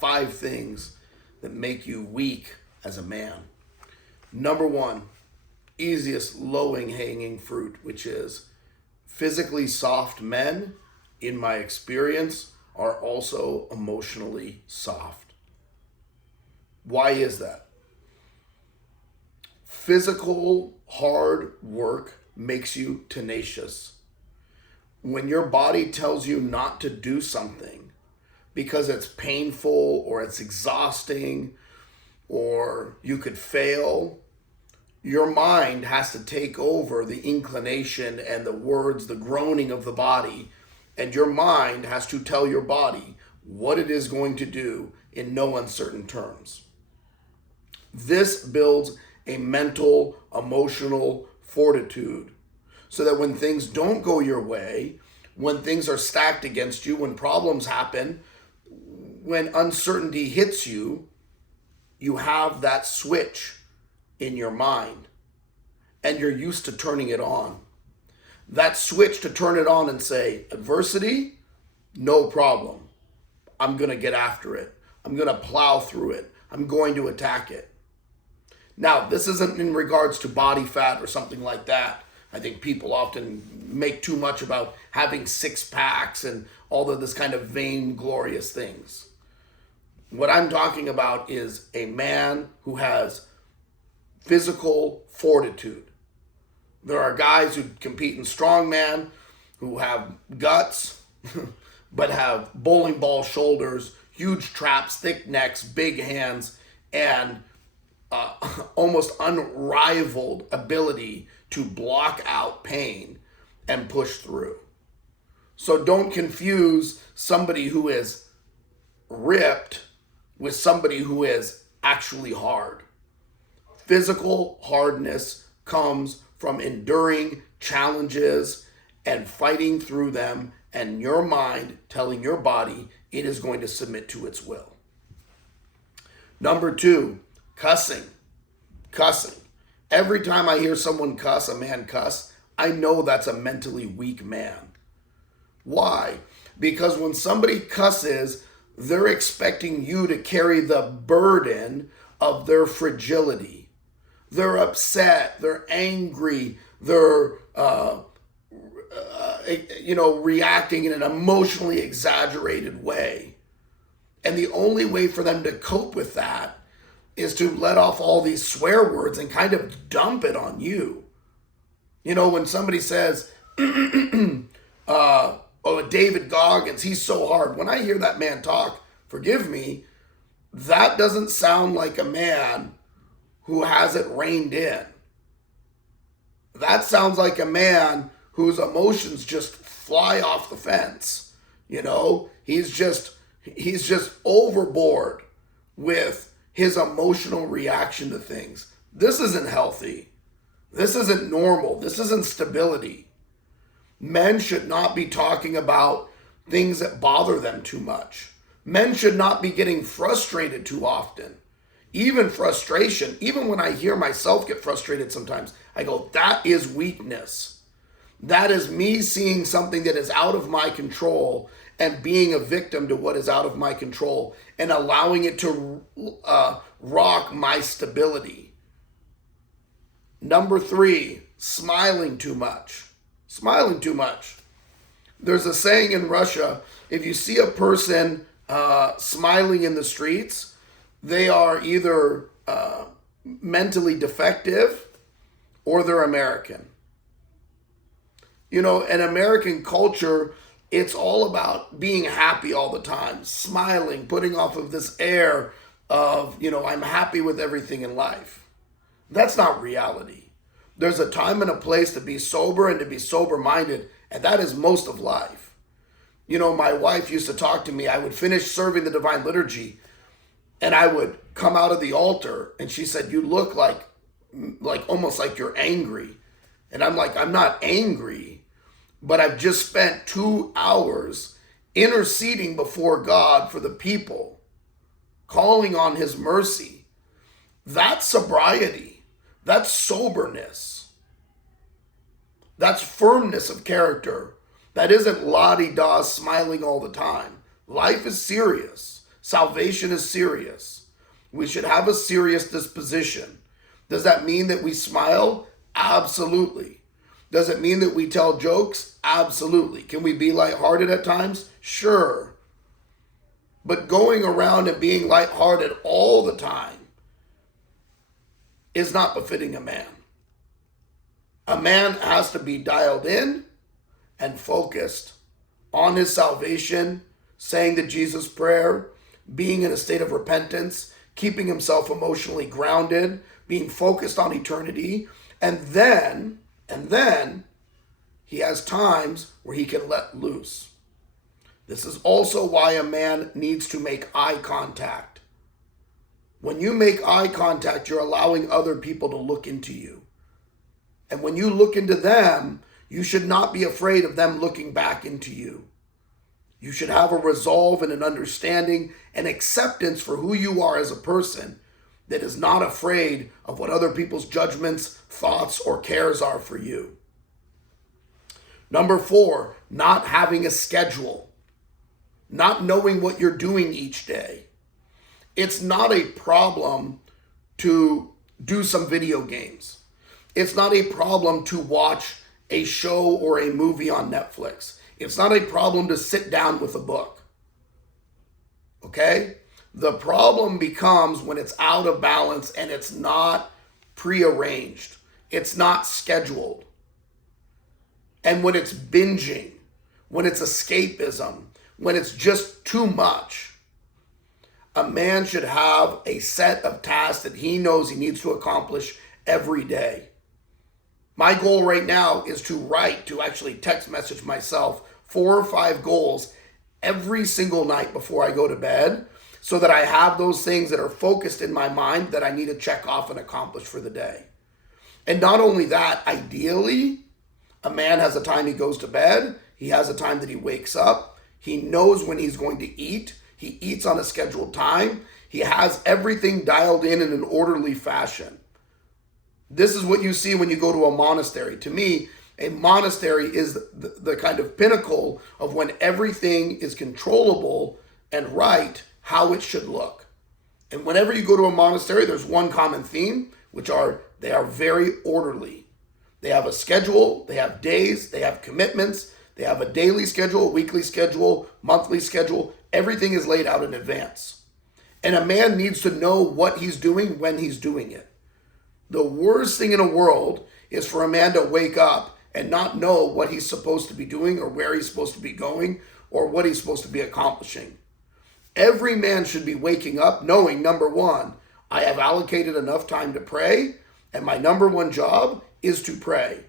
5 things that make you weak as a man. Number 1, easiest lowing hanging fruit, which is physically soft men, in my experience, are also emotionally soft. Why is that? Physical hard work makes you tenacious. When your body tells you not to do something because it's painful or it's exhausting or you could fail, your mind has to take over the inclination and the words, the groaning of the body, and your mind has to tell your body what it is going to do in no uncertain terms. This builds a mental, emotional fortitude so that when things don't go your way, when things are stacked against you, when problems happen, when uncertainty hits you, you have that switch in your mind and you're used to turning it on. That switch to turn it on and say, adversity, no problem. I'm going to get after it. I'm going to plow through it. I'm going to attack it. Now, this isn't in regards to body fat or something like that. I think people often make too much about having 6 packs and all of this kind of vainglorious things. What I'm talking about is a man who has physical fortitude. There are guys who compete in strongman who have guts, but have bowling ball shoulders, huge traps, thick necks, big hands, and almost unrivaled ability to block out pain and push through. So don't confuse somebody who is ripped with somebody who is actually hard. Physical hardness comes from enduring challenges and fighting through them, and your mind telling your body it is going to submit to its will. Number 2, cussing. Cussing. Every time I hear someone cuss, a man cuss, I know that's a mentally weak man. Why? Because when somebody cusses, they're expecting you to carry the burden of their fragility. They're upset, they're angry, they're reacting in an emotionally exaggerated way. And the only way for them to cope with that is to let off all these swear words and kind of dump it on you. You know, when somebody says, David Goggins, he's so hard. When I hear that man talk, forgive me, that doesn't sound like a man who has it reined in. That sounds like a man whose emotions just fly off the fence. You know, he's just overboard with his emotional reaction to things. This isn't healthy. This isn't normal. This isn't stability. Men should not be talking about things that bother them too much. Men should not be getting frustrated too often. Even frustration, even when I hear myself get frustrated sometimes, I go, that is weakness. That is me seeing something that is out of my control and being a victim to what is out of my control and allowing it to rock my stability. Number 3, smiling too much. Smiling too much. There's a saying in Russia, if you see a person smiling in the streets, they are either mentally defective or they're American. You know, in American culture, it's all about being happy all the time, smiling, putting off of this air of, I'm happy with everything in life. That's not reality. There's a time and a place to be sober and to be sober-minded, and that is most of life. You know, my wife used to talk to me. I would finish serving the Divine Liturgy, and I would come out of the altar, and she said, you look like almost like you're angry. And I'm like, I'm not angry, but I've just spent 2 hours interceding before God for the people, calling on his mercy. That's sobriety. That's soberness. That's firmness of character. That isn't la-di-da smiling all the time. Life is serious. Salvation is serious. We should have a serious disposition. Does that mean that we smile? Absolutely. Does it mean that we tell jokes? Absolutely. Can we be lighthearted at times? Sure. But going around and being lighthearted all the time is not befitting a man. A man has to be dialed in and focused on his salvation, saying the Jesus prayer, being in a state of repentance, keeping himself emotionally grounded, being focused on eternity, and then he has times where he can let loose. This is also why a man needs to make eye contact. When you make eye contact, you're allowing other people to look into you. And when you look into them, you should not be afraid of them looking back into you. You should have a resolve and an understanding and acceptance for who you are as a person that is not afraid of what other people's judgments, thoughts, or cares are for you. Number 4, not having a schedule. Not knowing what you're doing each day. It's not a problem to do some video games. It's not a problem to watch a show or a movie on Netflix. It's not a problem to sit down with a book. Okay? The problem becomes when it's out of balance and it's not prearranged. It's not scheduled. And when it's binging, when it's escapism, when it's just too much. A man should have a set of tasks that he knows he needs to accomplish every day. My goal right now is to actually text message myself 4 or 5 goals every single night before I go to bed, so that I have those things that are focused in my mind that I need to check off and accomplish for the day. And not only that, ideally, a man has a time he goes to bed, he has a time that he wakes up, he knows when he's going to eat, he eats on a scheduled time, he has everything dialed in an orderly fashion. This is what you see when you go to a monastery. To me, a monastery is the kind of pinnacle of when everything is controllable and right, how it should look. And whenever you go to a monastery, there's one common theme, which are they are very orderly. They have a schedule, they have days, they have commitments, they have a daily schedule, a weekly schedule, monthly schedule. Everything is laid out in advance. And a man needs to know what he's doing when he's doing it. The worst thing in the world is for a man to wake up and not know what he's supposed to be doing or where he's supposed to be going or what he's supposed to be accomplishing. Every man should be waking up knowing, number 1, I have allocated enough time to pray, and my number 1 job is to pray.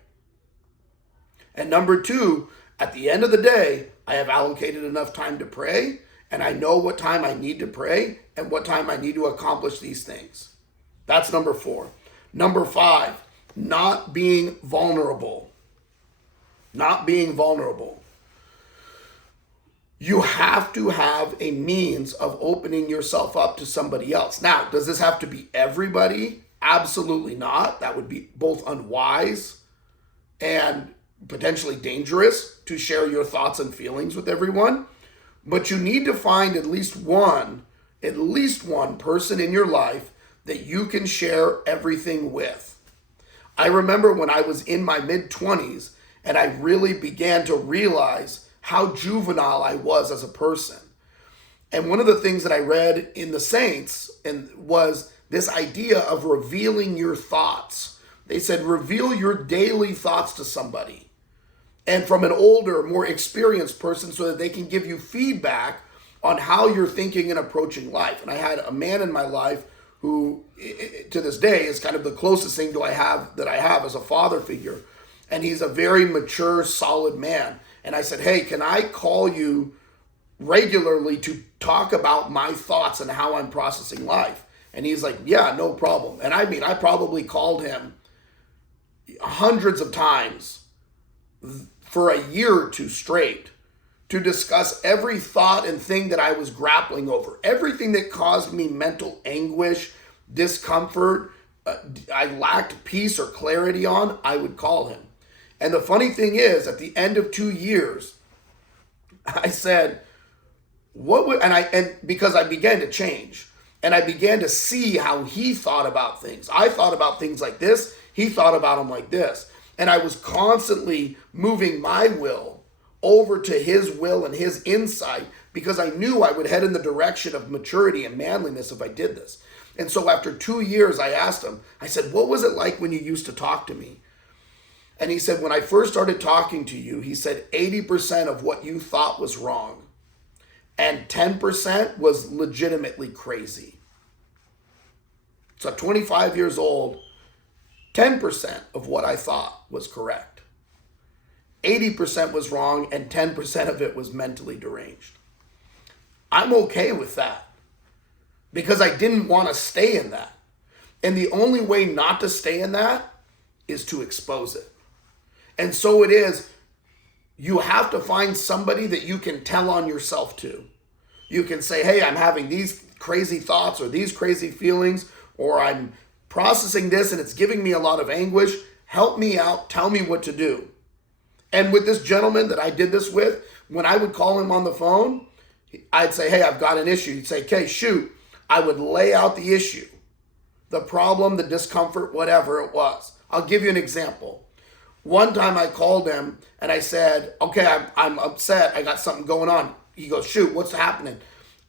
And number 2, at the end of the day, I have allocated enough time to pray, and I know what time I need to pray and what time I need to accomplish these things. That's number 4. Number 5, not being vulnerable. Not being vulnerable. You have to have a means of opening yourself up to somebody else. Now, does this have to be everybody? Absolutely not. That would be both unwise and potentially dangerous to share your thoughts and feelings with everyone. But you need to find at least one person in your life that you can share everything with. I remember when I was in my mid-20s and I really began to realize how juvenile I was as a person. And one of the things that I read in the Saints was this idea of revealing your thoughts. They said, reveal your daily thoughts to somebody. And from an older, more experienced person so that they can give you feedback on how you're thinking and approaching life. And I had a man in my life who, to this day, is kind of the closest thing that I have as a father figure. And he's a very mature, solid man. And I said, hey, can I call you regularly to talk about my thoughts and how I'm processing life? And he's like, yeah, no problem. And I mean, I probably called him hundreds of times for a year or 2 straight to discuss every thought and thing that I was grappling over. Everything that caused me mental anguish, discomfort, I lacked peace or clarity on, I would call him. And the funny thing is, at the end of 2 years, I said, And because I began to change and I began to see how he thought about things. I thought about things like this. He thought about them like this. And I was constantly moving my will over to his will and his insight because I knew I would head in the direction of maturity and manliness if I did this. And so after 2 years, I asked him, I said, what was it like when you used to talk to me? And he said, when I first started talking to you, he said 80% of what you thought was wrong and 10% was legitimately crazy. So at 25 years old, 10% of what I thought was correct. 80% was wrong and 10% of it was mentally deranged. I'm okay with that because I didn't want to stay in that. And the only way not to stay in that is to expose it. And so it is, you have to find somebody that you can tell on yourself to. You can say, hey, I'm having these crazy thoughts or these crazy feelings, or I'm processing this and it's giving me a lot of anguish. Help me out. Tell me what to do. And with this gentleman that I did this with, when I would call him on the phone, I'd say, hey, I've got an issue. He'd say, okay, shoot. I would lay out the issue, the problem, the discomfort, whatever it was. I'll give you an example. One time I called him and I said, okay, I'm upset. I got something going on. He goes, shoot, what's happening?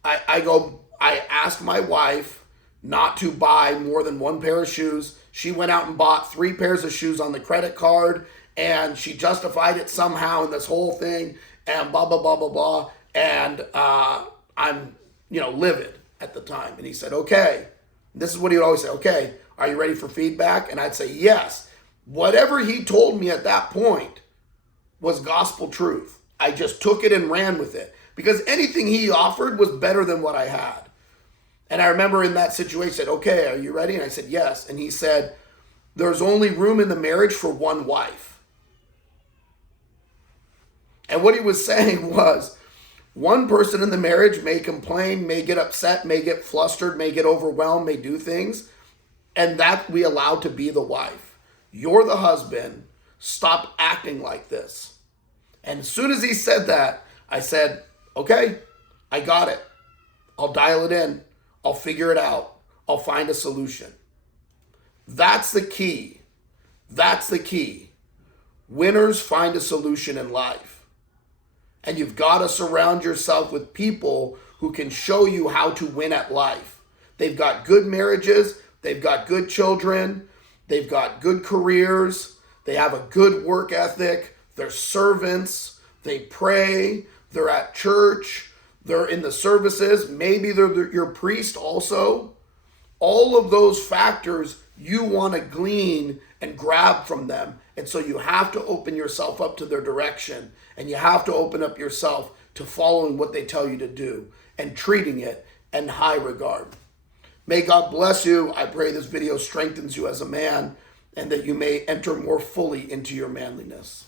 I asked my wife not to buy more than one pair of shoes. She went out and bought 3 pairs of shoes on the credit card and she justified it somehow in this whole thing and blah, blah, blah, blah, blah. And I'm, livid at the time. And he said, okay, this is what he would always say. Okay, are you ready for feedback? And I'd say, yes. Whatever he told me at that point was gospel truth. I just took it and ran with it because anything he offered was better than what I had. And I remember in that situation, he said, okay, are you ready? And I said, yes. And he said, there's only room in the marriage for one wife. And what he was saying was, one person in the marriage may complain, may get upset, may get flustered, may get overwhelmed, may do things, and that we allow to be the wife. You're the husband. Stop acting like this. And as soon as he said that, I said, okay, I got it. I'll dial it in. I'll figure it out. I'll find a solution. That's the key. That's the key. Winners find a solution in life. And you've got to surround yourself with people who can show you how to win at life. They've got good marriages. They've got good children. They've got good careers. They have a good work ethic. They're servants. They pray. They're at church. They're in the services. Maybe they're your priest also. All of those factors you want to glean and grab from them. And so you have to open yourself up to their direction. And you have to open up yourself to following what they tell you to do and treating it in high regard. May God bless you. I pray this video strengthens you as a man and that you may enter more fully into your manliness.